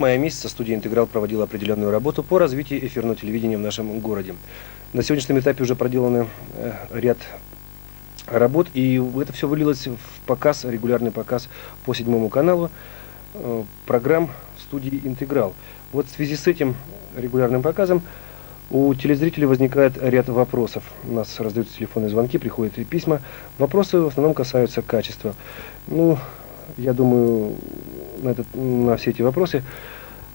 мая месяца студия «Интеграл» проводила определенную работу по развитию эфирного телевидения в нашем городе. На сегодняшнем этапе уже проделаны ряд работ, и это все вылилось в показ, регулярный показ по 7 каналу программ студии «Интеграл». Вот в связи с этим регулярным показом у телезрителей возникает ряд вопросов. У нас раздаются телефонные звонки, приходят и письма. Вопросы в основном касаются качества. Я думаю, на все эти вопросы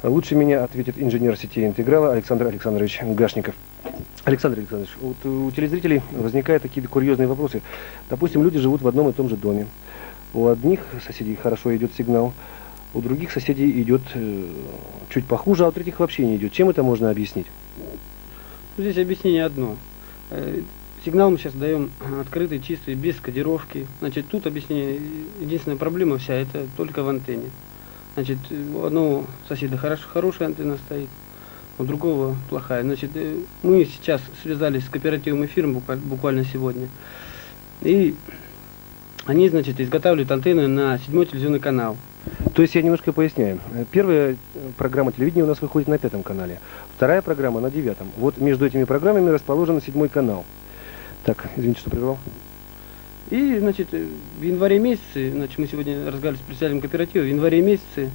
лучше меня ответит инженер сетей «Интеграла» Александр Александрович Гашников. Александр Александрович, вот у телезрителей возникают такие курьезные вопросы. Допустим, люди живут в одном и том же доме. У одних соседей хорошо идет сигнал, у других соседей идет чуть похуже, а у третьих вообще не идет. Чем это можно объяснить? Здесь объяснение одно. Сигнал мы сейчас даем открытый, чистый, без кодировки. Значит, тут объяснение, единственная проблема вся, это только в антенне. Значит, у одного соседа хорошая антенна стоит, у другого плохая. Значит, мы сейчас связались с кооперативом «Эфир» буквально сегодня. И они, значит, изготавливают антенны на 7-й телевизионный канал. То есть я немножко поясняю. Первая программа телевидения у нас выходит на 5 канале, вторая программа на 9. Вот между этими программами расположен 7 канал. Так, извините, что прервал. И, значит, в январе месяце, значит, мы сегодня разговаривали с представителем кооператива, в январе месяце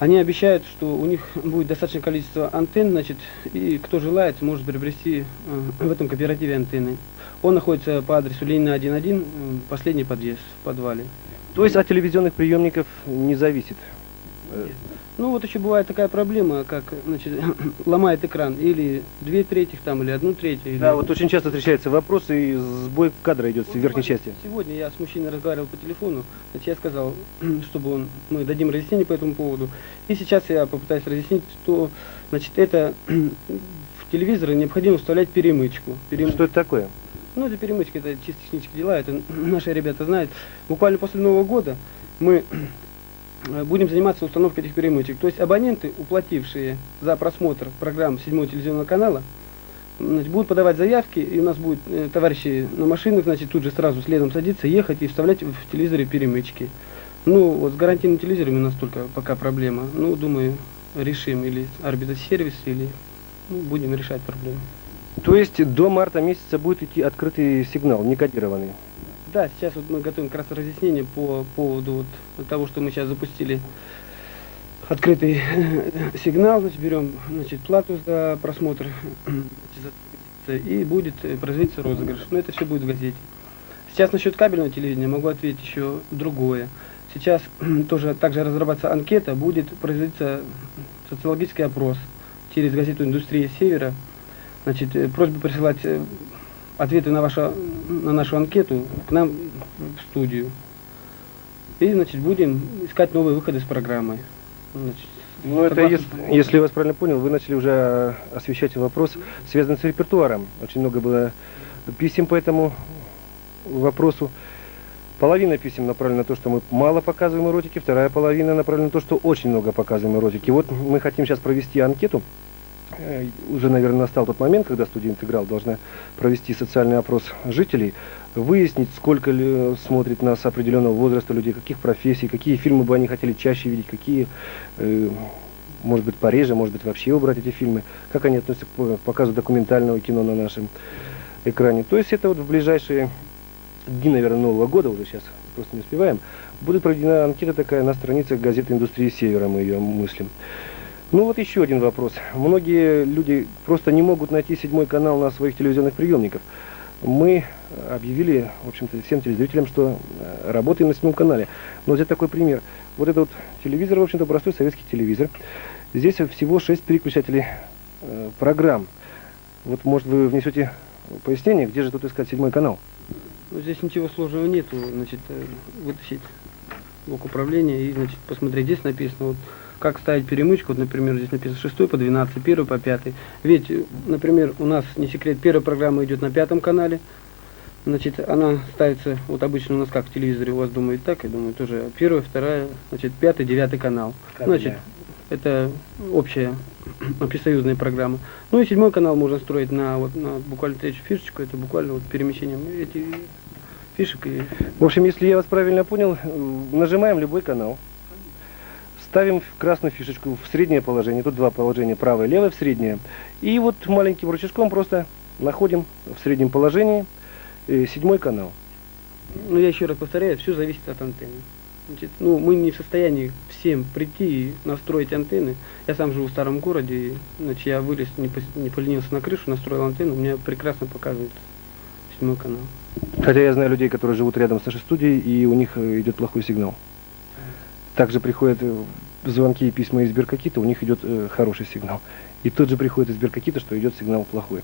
они обещают, что у них будет достаточное количество антенн, значит, и кто желает, сможет приобрести в этом кооперативе антенны. Он находится по адресу Ленина 1.1, последний подъезд в подвале. То есть от телевизионных приемников не зависит? Ну вот еще бывает такая проблема, как, значит, ломает экран или 2/3 там, или 1/3. Или... Да, вот очень часто встречаются вопросы, и сбой кадра идет в верхней части. Сегодня я с мужчиной разговаривал по телефону, значит, я сказал, чтобы мы дадим разъяснение по этому поводу. И сейчас я попытаюсь разъяснить, что, значит, это в телевизоры необходимо вставлять перемычку. Что это такое? Ну, это перемычка, это чисто технические дела, это наши ребята знают. Буквально после Нового года мы будем заниматься установкой этих перемычек. То есть абоненты, уплатившие за просмотр программ 7-го телевизионного канала, значит, будут подавать заявки, и у нас будут товарищи на машинах, значит, тут же сразу следом садиться, ехать и вставлять в телевизоре перемычки. Ну, вот с гарантийными телевизорами у нас только пока проблема. Ну, думаю, решим или арбитросервис, или будем решать проблему. То есть до марта месяца будет идти открытый сигнал, не кодированный? Да, сейчас вот мы готовим как раз разъяснение по поводу вот того, что мы сейчас запустили открытый сигнал, значит, берем, значит, плату за просмотр, и будет производиться розыгрыш. Но это все будет в газете. Сейчас насчет кабельного телевидения могу ответить еще другое. Сейчас тоже также разрабатывается анкета, будет производиться социологический опрос через газету «Индустрия Севера». Значит, просьба присылать ответы на нашу анкету к нам в студию. И, значит, будем искать новые выходы с программой. Значит, ну, это, если я вас правильно понял, вы начали уже освещать вопрос, связанный с репертуаром. Очень много было писем по этому вопросу. Половина писем направлена на то, что мы мало показываем эротики, вторая половина направлена на то, что очень много показываем эротики. Вот мы хотим сейчас провести анкету. Уже, наверное, настал тот момент, когда студия «Интеграл» должна провести социальный опрос жителей, выяснить, сколько смотрит нас определенного возраста людей, каких профессий, какие фильмы бы они хотели чаще видеть, какие, может быть, пореже, может быть, вообще убрать эти фильмы, как они относятся к показу документального кино на нашем экране. То есть это вот в ближайшие дни, наверное, Нового года, уже сейчас просто не успеваем, будет проведена анкета такая на страницах газеты «Индустрии Севера», мы ее мыслим. Ну вот еще один вопрос. Многие люди просто не могут найти 7 канал на своих телевизионных приемниках. Мы объявили, в общем-то, всем телезрителям, что работаем на 7 канале. Но взять такой пример. Вот этот вот телевизор, в общем-то, простой советский телевизор. Здесь всего 6 переключателей программ. Вот, может, вы внесете пояснение, где же тут искать 7 канал? Ну, здесь ничего сложного нету. Значит, вытащить блок управления и, значит, посмотреть. Здесь написано, вот, как ставить перемычку. Вот, например, здесь написано 6 по 12, 1 по 5. Ведь, например, у нас, не секрет, первая программа идет на 5 канале. Значит, она ставится, вот обычно у нас как в телевизоре, у вас думают так, я думаю, тоже 1, 2, значит, 5, 9 канал. Значит, это общая, общесоюзная программа. Ну и 7 канал можно строить на буквально 3-ю фишечку, это буквально вот перемещением этих фишек. В общем, если я вас правильно понял, нажимаем любой канал, ставим красную фишечку в среднее положение. Тут два положения, правое и левое в среднее. И вот маленьким рычажком просто находим в среднем положении 7 канал. Ну, я еще раз повторяю, все зависит от антенны. Значит, ну, мы не в состоянии всем прийти и настроить антенны. Я сам живу в старом городе, и, значит, я вылез, не поленился на крышу, настроил антенну, у меня прекрасно показывает 7 канал. Хотя я знаю людей, которые живут рядом с нашей студией, и у них идет плохой сигнал. Также приходят звонки и письма из Сберкокита, у них идет хороший сигнал. И тут же приходит из Сберкокита, что идет сигнал плохой.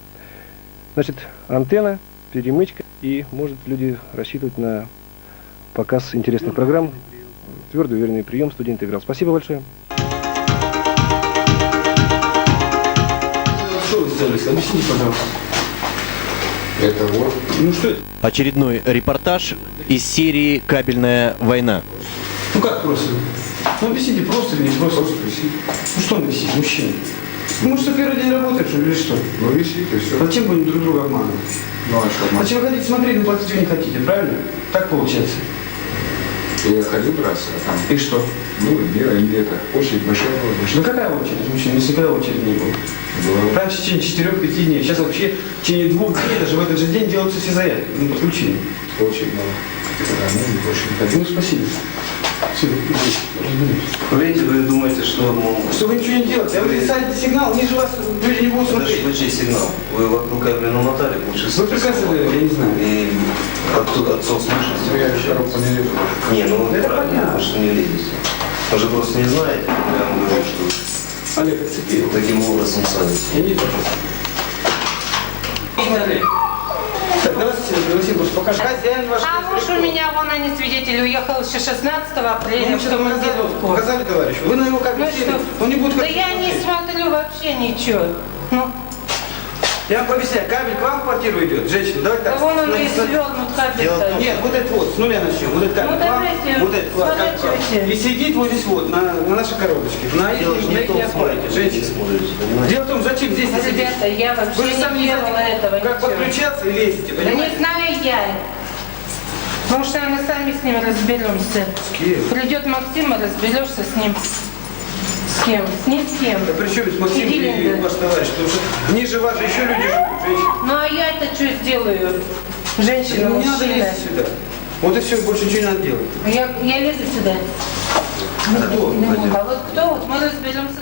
Значит, антенна, перемычка, и может люди рассчитывать на показ интересных программ. Твердый, уверенный прием студент играл. Спасибо большое. Что вы сделали? Объясните, пожалуйста. Это вот. Ну что это? Очередной репортаж из серии «Кабельная война». Ну как просто? Ну объясните, просто или не просто? Просто висит. Ну что он висит, мужчина? Ну мы что, первый день работаем, что ли, или что? Ну висит и все. Зачем будем друг друга обманывать? Ну а что? Зачем вы хотите смотреть, но платить вы не хотите, правильно? Так получается. Я ходил драться, а там, И что? ну, и это, очередь большая была. Ну какая очередь, мужчина? Никогда очередь не было. Была. Раньше в течение 4-5 дней. Сейчас вообще в течение 2 дней, даже в этот же день делаются все заявки. Ну, подключение. Очередь была. Да, ну, и больше не ходил. Ну, спасибо. Все, разберемся. Видите, вы думаете, что, мол, Что вы ничего не делаете, а вы ставите сигнал, ниже вас люди не будут это же смотреть. случай сигнал. Вы вокруг кабеля намотали, лучше Вы прекрасно, я не знаю. И отцов Ну, я слышите. коробку не вижу. Не, ну Это правильно, понятно. вы что не лезете. Вы же просто не знаете, я вам говорю, что Олег, отцепил. таким образом садите. Я не вижу. Так, здравствуйте, пригласим, просто покажи. Хозяин ваш. А муж у меня, вон они свидетели, уехал еще 16 апреля в командировку. Показали товарищу. Вы на его Ну кабель сели, что? он не будет Да ходить. я не смотрю вообще ничего. Ну, Я вам объясняю, кабель к вам в квартиру идет, женщина, давайте да так. вон он смотрите, весь смотрите. свернут кабель. Нет, вот этот вот, с нуля начнем. Вот этот кабель Ну, к вам, давайте, вот этот кабель к вам. сворачивайте. И сидит вот здесь вот, на нашей коробочке. На Дело же не в их том, не смотрите, оплате, вы не женщина. смотрите, понимаете? Дело в том, зачем здесь Ну, сидите? ребята, я Вы вообще же сами не не делала знаете, этого как ничего. подключаться и лезете, Да не понимаете? знаю я. Потому что мы сами с ним разберемся. кем? Придет Максим, и разберешься с ним. С кем? С ним с кем? Да при чем здесь Максим Иди, и Лена. ваш товарищ? Потому что ниже вас же еще люди живут, женщины. Ну а я-то что сделаю? Женщина, Ну, не надо мужчина. лезть сюда. Вот и все, больше ничего не надо делать. Я лезу сюда. Кто? А вот кто? Вот мы разберемся.